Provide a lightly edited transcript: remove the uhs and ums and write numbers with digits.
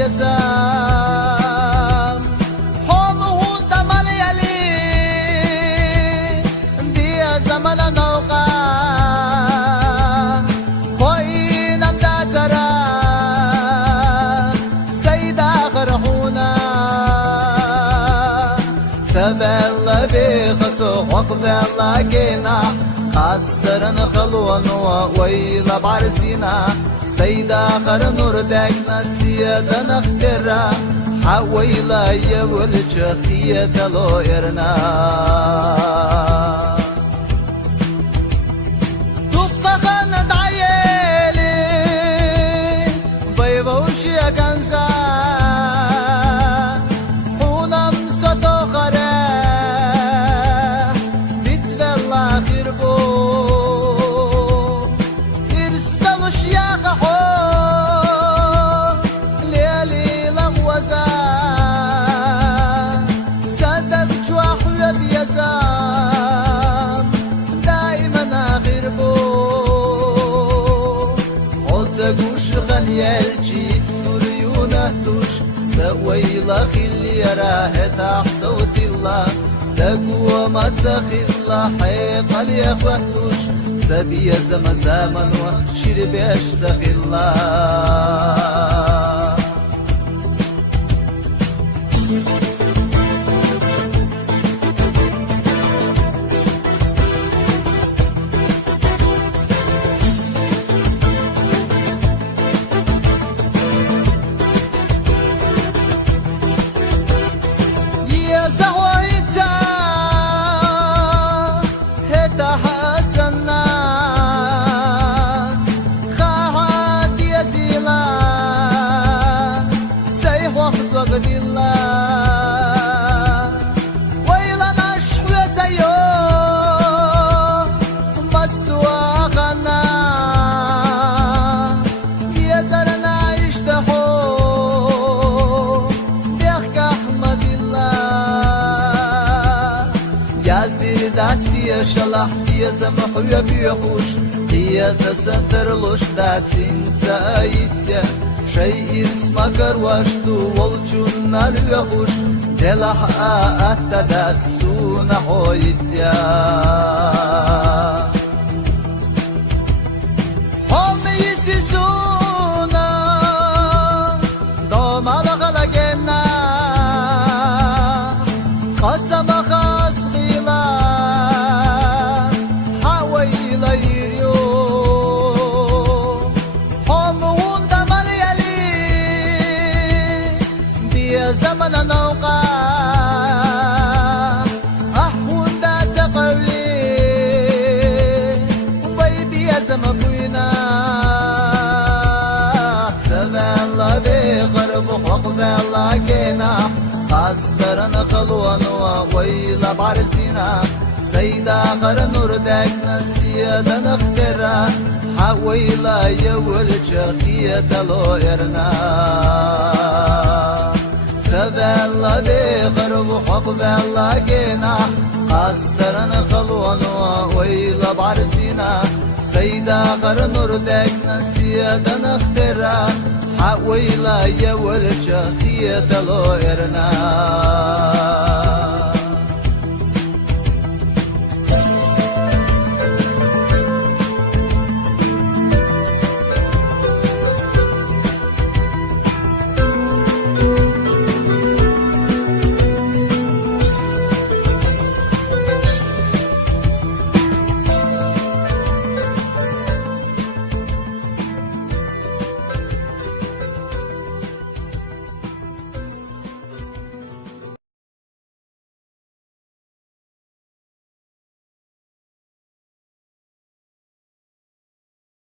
Безам حمون دمال يلي بزمن نوقا قوين امدا ترى سيدا خرحونا تبال بخسو وقبال جينا قاسترن خلون ويلا بعرزينا سيدا خر نور داكنا سيادة نخترا حويلا يول شخية لو إرنا تبقى خانا دعيالي بيبوشي أغنزا حونم ستو خرا بيتبلا خيربو إرستلش يا خحو بيزام دايما آخر بو قلت قوش غنيال جيت سوريونه توش سويلا خلي راه تحصوت الله تقوى ما تخيلا حيق اليخوتوش سبي زمان وشربش تخيلا شلح بيزم حويا بيخوش هي تسنتر لوش داتين تايتيا شيء اسمك رواشتو والجونا اليخوش دلح أتدات سونا حويتيا هم يسيسونا دوم على خلقنا قسم خاص غيلا زمن نوقا أحون دا تقولي وبيبي يزم بوينا سبع الله بغرب وحقب الله جينا قاسترن خلوان ويلا بعرسينا سيدا خر نور داكنا سيادة نخترا حويلا يول شخية لو إرنا سبع الله بغرب وحقب الله جينا قاسترن خلوان ويلا بعرسينا سيدا خر نور داكنا سيادة نخترا حويلا يول شخية لو إرنا